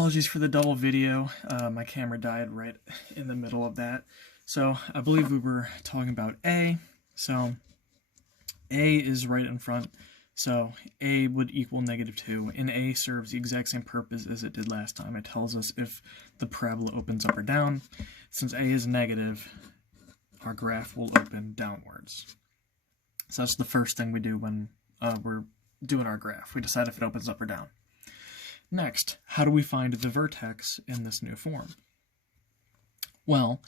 Apologies for the double video. My camera died right in the middle of that. So I believe we were talking about A. So A is right in front. So A would equal -2, and A serves the exact same purpose as it did last time. It tells us if the parabola opens up or down. Since A is negative, our graph will open downwards. So that's the first thing we do when we're doing our graph. We decide if it opens up or down. Next, how do we find the vertex in this new form? Well,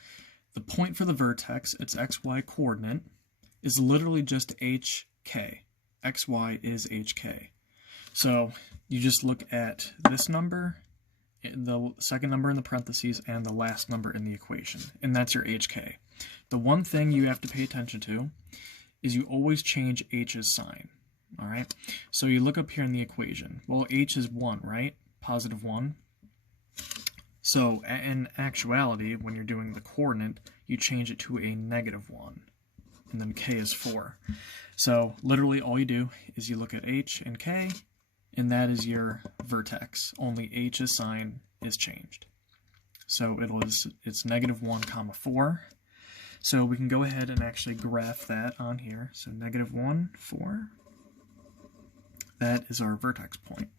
the point for the vertex, its xy coordinate, is literally just hk. xy is hk. So you just look at this number, the second number in the parentheses, and the last number in the equation, and that's your hk. The one thing you have to pay attention to is you always change h's sign. All right, so you look up here in the equation. Well, h is 1, right? Positive 1. So in actuality, when you're doing the coordinate, you change it to a -1, and then k is 4. So literally all you do is you look at h and k, and that is your vertex. Only h's sign is changed. So it's -1, 4. So we can go ahead and actually graph that on here. So -1, 4. That is our vertex point.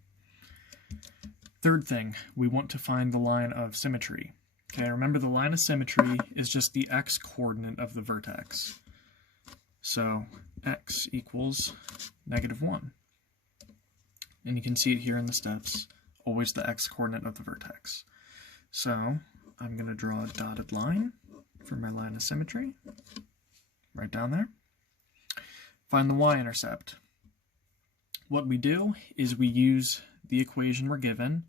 Third thing, we want to find the line of symmetry. Okay, remember the line of symmetry is just the x-coordinate of the vertex. So x equals -1. And you can see it here in the steps, always the x-coordinate of the vertex. So I'm going to draw a dotted line for my line of symmetry, right down there. Find the y-intercept. What we do is we use the equation we're given,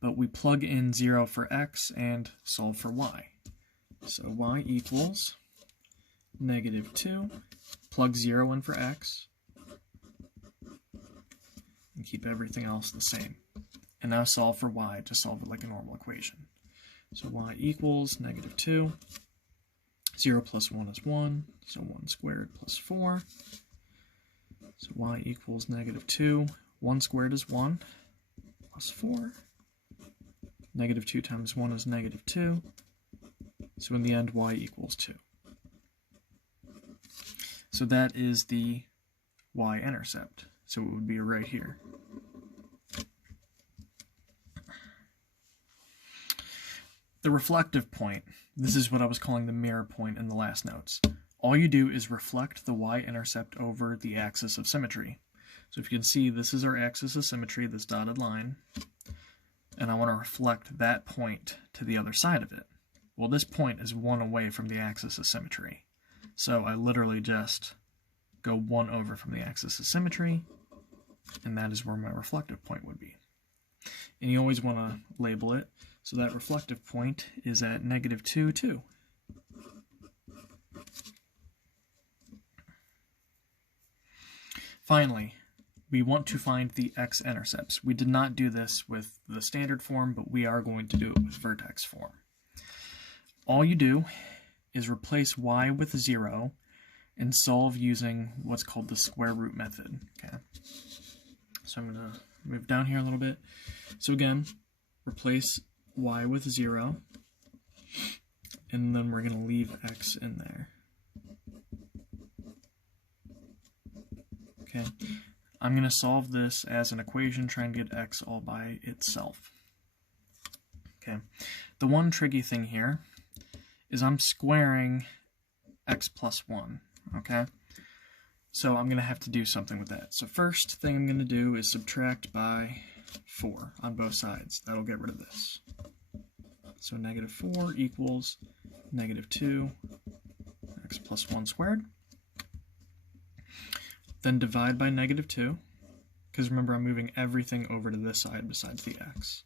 but we plug in 0 for x and solve for y. So y equals -2, plug 0 in for x, and keep everything else the same. And now solve for y to solve it like a normal equation. So y equals -2, 0 plus 1 is 1, so 1 squared plus 4. So y equals -2, 1 squared is 1, plus 4. -2 times 1 is -2. So in the end, y equals 2. So that is the y-intercept. So it would be right here. The reflective point, this is what I was calling the mirror point in the last notes. All you do is reflect the y-intercept over the axis of symmetry. So if you can see, this is our axis of symmetry, this dotted line, and I want to reflect that point to the other side of it. Well, this point is 1 away from the axis of symmetry. So I literally just go 1 over from the axis of symmetry, and that is where my reflective point would be. And you always want to label it, so that reflective point is at -2, 2. Finally, we want to find the x-intercepts. We did not do this with the standard form, but we are going to do it with vertex form. All you do is replace y with 0 and solve using what's called the square root method. Okay. So I'm going to move down here a little bit. So again, replace y with 0, and then we're going to leave x in there. Okay, I'm going to solve this as an equation, try and get x all by itself. Okay, the one tricky thing here is I'm squaring x plus 1, okay? So I'm going to have to do something with that. So first thing I'm going to do is subtract by 4 on both sides. That'll get rid of this. So -4 equals -2 x plus 1 squared. Then divide by -2, because remember I'm moving everything over to this side besides the x.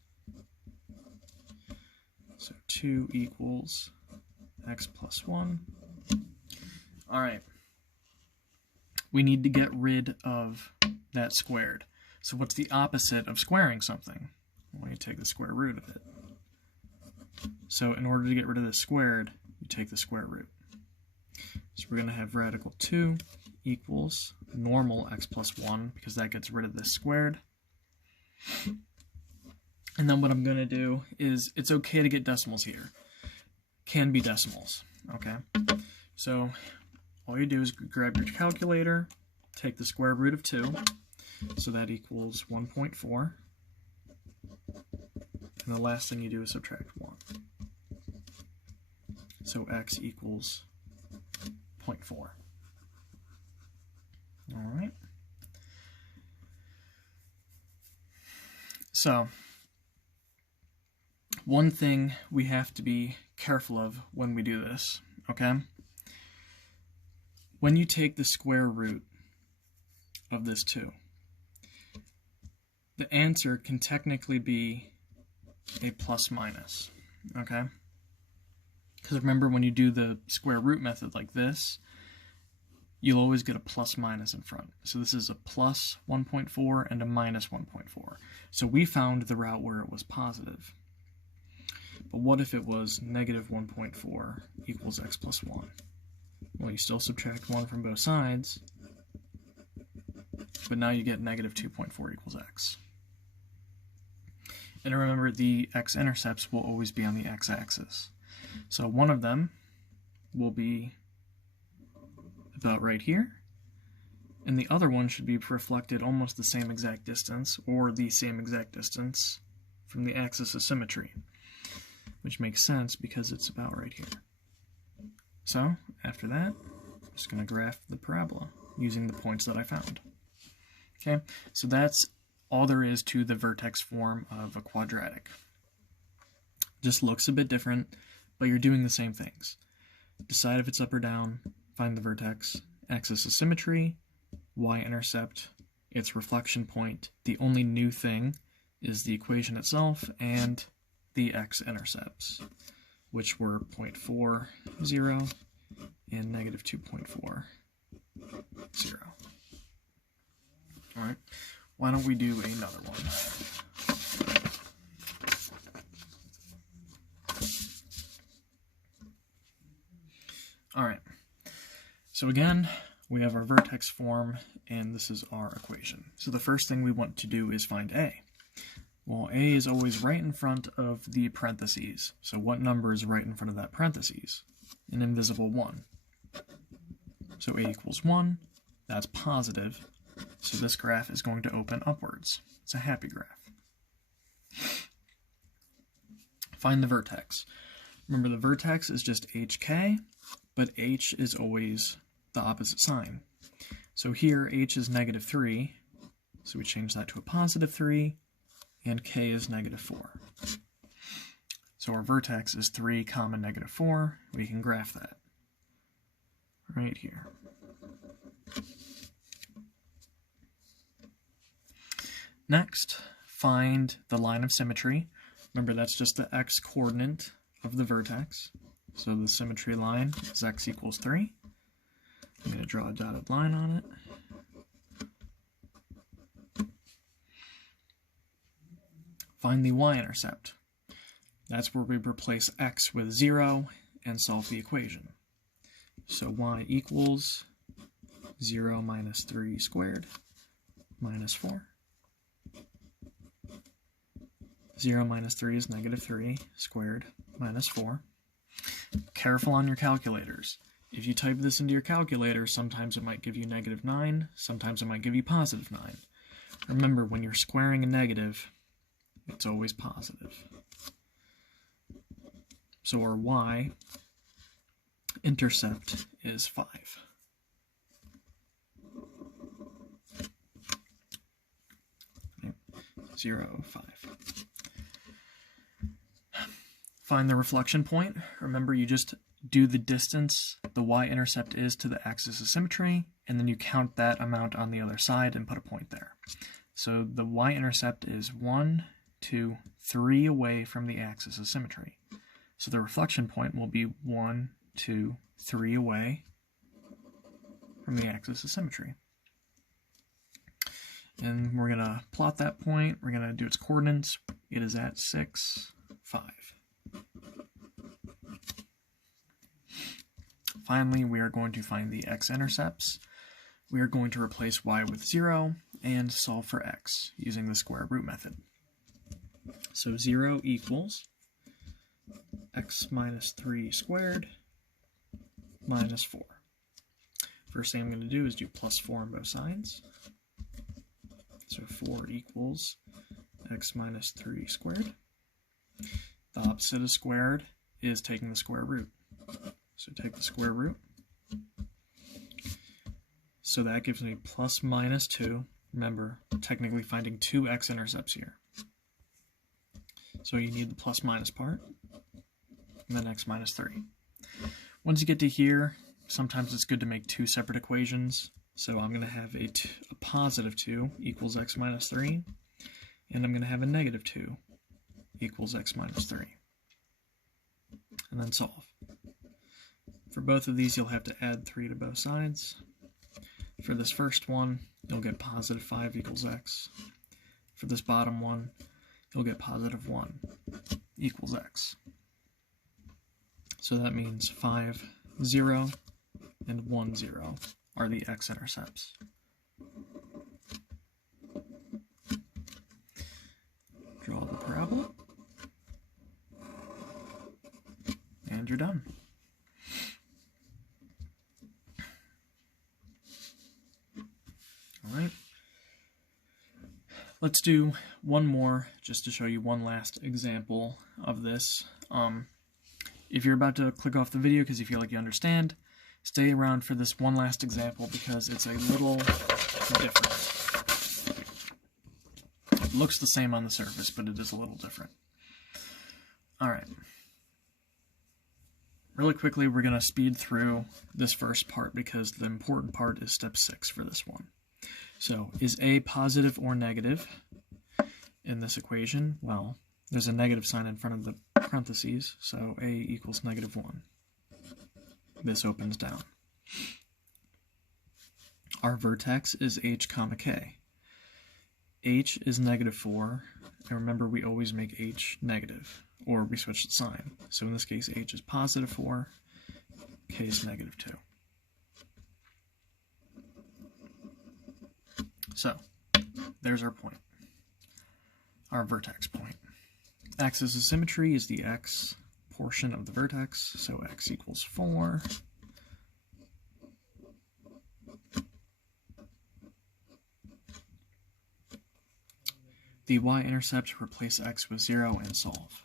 So 2 equals x plus 1. Alright, we need to get rid of that squared. So what's the opposite of squaring something? Well, you take the square root of it. So in order to get rid of this squared, you take the square root. So we're going to have radical 2 equals normal x plus 1, because that gets rid of this squared. And then what I'm going to do is, it's okay to get decimals here. Can be decimals, okay? So all you do is grab your calculator, take the square root of 2, so that equals 1.4. And the last thing you do is subtract 1. So x equals 0.4. All right. So one thing we have to be careful of when we do this, okay? When you take the square root of this 2, the answer can technically be a plus minus, okay? Because remember, when you do the square root method like this, you'll always get a plus minus in front. So this is a plus 1.4 and a minus 1.4. So we found the route where it was positive. But what if it was negative 1.4 equals x plus 1? Well, you still subtract 1 from both sides, but now you get negative 2.4 equals x. And remember, the x-intercepts will always be on the x-axis. So one of them will be about right here, and the other one should be reflected almost the same exact distance, or the same exact distance from the axis of symmetry, which makes sense because it's about right here. So after that, I'm just going to graph the parabola using the points that I found. Okay, so that's all there is to the vertex form of a quadratic. Just looks a bit different, but you're doing the same things. Decide if it's up or down, find the vertex, axis of symmetry, y-intercept, its reflection point. The only new thing is the equation itself and the x-intercepts, which were 0.40 and negative 2.40. All right, why don't we do another one? All right, so again, we have our vertex form, and this is our equation. So the first thing we want to do is find a. Well, a is always right in front of the parentheses. So what number is right in front of that parentheses? An invisible 1. So a equals 1. That's positive. So this graph is going to open upwards. It's a happy graph. Find the vertex. Remember, the vertex is just hk, but h is always the opposite sign. So here, h is negative 3, so we change that to a positive 3, and k is negative 4. So our vertex is 3 comma negative 4. We can graph that right here. Next, find the line of symmetry. Remember, that's just the x-coordinate of the vertex. So the symmetry line is x equals 3. I'm going to draw a dotted line on it. Find the y-intercept. That's where we replace x with 0 and solve the equation. So y equals 0 minus 3 squared minus 4. 0 minus 3 is negative 3 squared minus 4. Careful on your calculators. If you type this into your calculator, sometimes it might give you negative 9, sometimes it might give you positive 9. Remember, when you're squaring a negative, it's always positive. So our y-intercept is 5. Okay. 0, 5. Find the reflection point. Remember, you just do the distance the y-intercept is to the axis of symmetry, and then you count that amount on the other side and put a point there. So the y-intercept is 1, 2, 3 away from the axis of symmetry. So the reflection point will be 1, 2, 3 away from the axis of symmetry. And we're going to plot that point. We're going to do its coordinates. It is at 6, 5. Finally, we are going to find the x-intercepts. We are going to replace y with 0 and solve for x using the square root method. So 0 equals x minus 3 squared minus 4. First thing I'm going to do is do plus 4 on both sides. So 4 equals x minus 3 squared. The opposite of squared is taking the square root. So take the square root. So that gives me plus minus 2. Remember, technically finding two x-intercepts here. So you need the plus minus part, and then x minus 3. Once you get to here, sometimes it's good to make two separate equations. So I'm going to have a positive 2 equals x minus 3, and I'm going to have a negative 2 equals x minus 3. And then solve. For both of these, you'll have to add 3 to both sides. For this first one, you'll get positive 5 equals x. For this bottom one, you'll get positive 1 equals x. So that means 5, 0, and 1, 0 are the x-intercepts. Draw the parabola, and you're done. All right. Let's do one more just to show you one last example of this. If you're about to click off the video because you feel like you understand, stay around for this one last example because it's a little different. It looks the same on the surface, but it is a little different. Alright. Really quickly, we're going to speed through this first part because the important part is step 6 for this one. So, is A positive or negative in this equation? Well, there's a negative sign in front of the parentheses, so A equals negative 1. This opens down. Our vertex is h comma k. H is negative 4, and remember we always make h negative, or we switch the sign. So in this case, h is positive 4, k is negative 2. So, there's our point, our vertex point. Axis of symmetry is the x portion of the vertex, so x equals 4. The y-intercept, replace x with 0 and solve.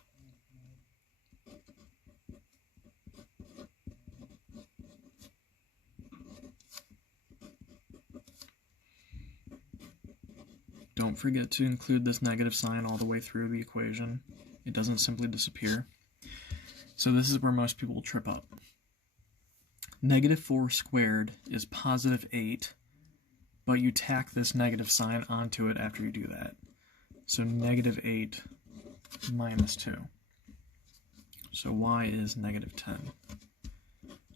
Don't forget to include this negative sign all the way through the equation. It doesn't simply disappear. So this is where most people will trip up. Negative 4 squared is positive 8, but you tack this negative sign onto it after you do that. So negative 8 minus 2. So y is negative 10.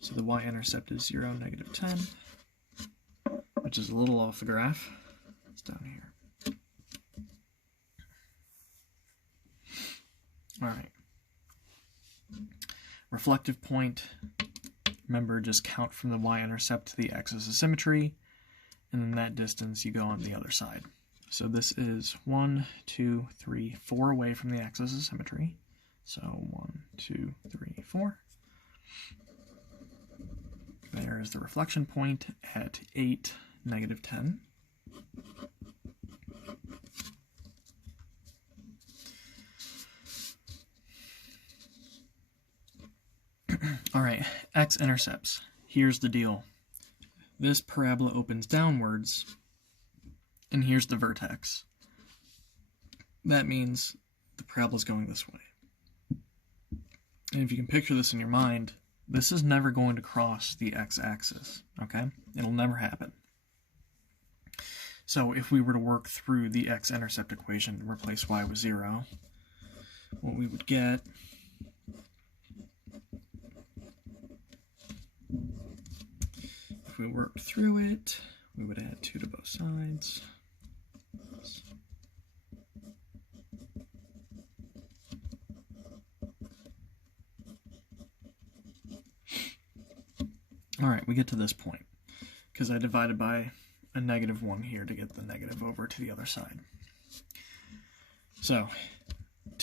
So the y-intercept is 0, negative 10, which is a little off the graph. It's down here. Alright. Reflective point, remember just count from the y-intercept to the axis of symmetry, and then that distance you go on the other side. So this is 1, 2, 3, 4 away from the axis of symmetry. So 1, 2, 3, 4. There is the reflection point at 8, negative 10. Alright, x-intercepts. Here's the deal. This parabola opens downwards, and here's the vertex. That means the parabola is going this way. And if you can picture this in your mind, this is never going to cross the x-axis, okay? It'll never happen. So if we were to work through the x-intercept equation and replace y with 0, what we would get if we worked through it, we would add 2 to both sides. Alright, we get to this point, because I divided by a negative 1 here to get the negative over to the other side. So,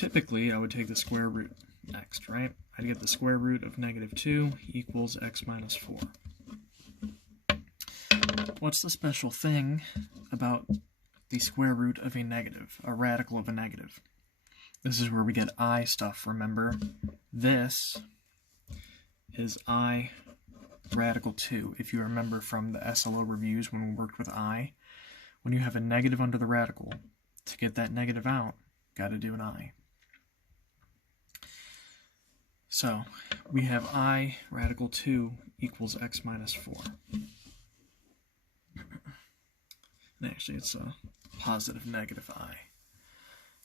typically I would take the square root next, right? I'd get the square root of -2 equals x minus 4. What's the special thing about the square root of a negative, a radical of a negative? This is where we get I stuff, remember? This is I radical 2. If you remember from the SLO reviews when we worked with I, when you have a negative under the radical, to get that negative out, got to do an I. So we have I radical 2 equals x minus 4. And actually it's a positive negative I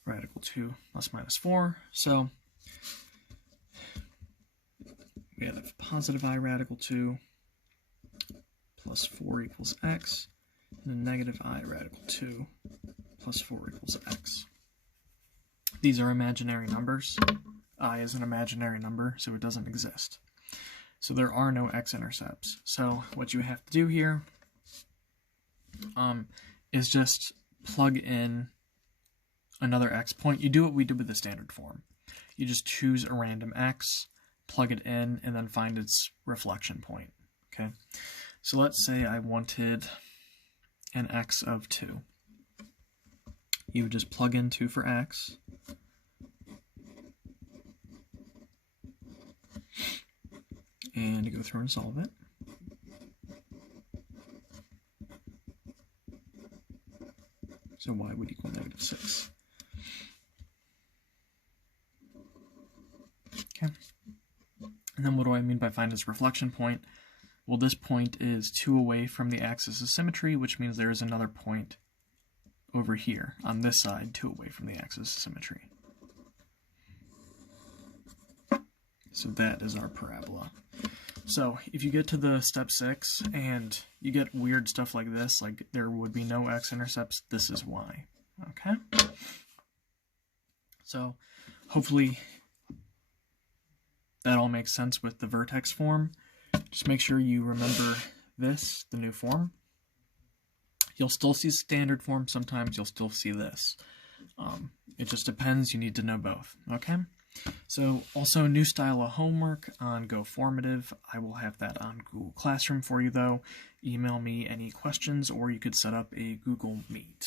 radical 2 plus minus 4. So we have positive I radical 2 plus 4 equals x, and a negative I radical 2 plus 4 equals x. These are imaginary numbers. I is an imaginary number, so it doesn't exist. So there are no x-intercepts. So what you have to do here is just plug in another x point. You do what we did with the standard form. You just choose a random x, plug it in, and then find its reflection point. Okay. So let's say I wanted an x of 2. You would just plug in 2 for x. And go through and solve it. So y would equal -6. Okay. And then what do I mean by find its reflection point? Well, this point is 2 away from the axis of symmetry, which means there is another point over here on this side, 2 away from the axis of symmetry. So that is our parabola. So if you get to the step 6 and you get weird stuff like this, like there would be no x-intercepts, this is why. Okay? So hopefully that all makes sense with the vertex form. Just make sure you remember this, the new form. You'll still see standard form, sometimes you'll still see this. It just depends, you need to know both, okay? So also new style of homework on Go Formative. I will have that on Google Classroom for you though. Email me any questions or you could set up a Google Meet.